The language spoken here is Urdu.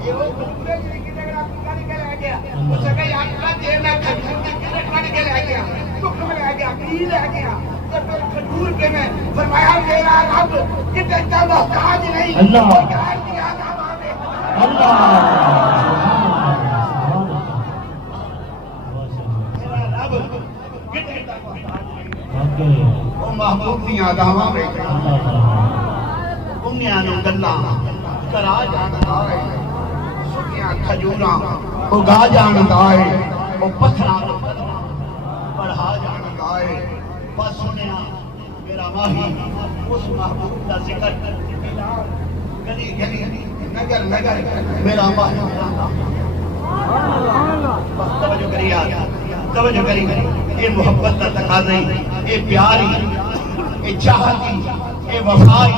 یہ وہ دوسرے کی جگہ کھانے کے لے گیا اس کا یاترا دیر میں کھانے کے لے گیا دکھ میں لے گیا پیر لے گیا تو پھر کھجور کے میں فرمایا میرا رب کہ دیتا محتاج نہیں اللہ دیا تھا میرا رب کہ دیتا محتاج نہیں وہ محبوب دیا دعوا بیٹھا انہیاں نو گلاں کرا جاندا ہے سکیاں کھجوراں اگا جاندا ہے او پتھراں پڑھا جاندا ہے بس سنیا میرا ماہی اس محبوب دا ذکر گلی گلی نگر نگر میرا ماہی توجہ کری توجہ کری اے محبت دا تقاضا اے پیاری اے چاہتی اے وفائی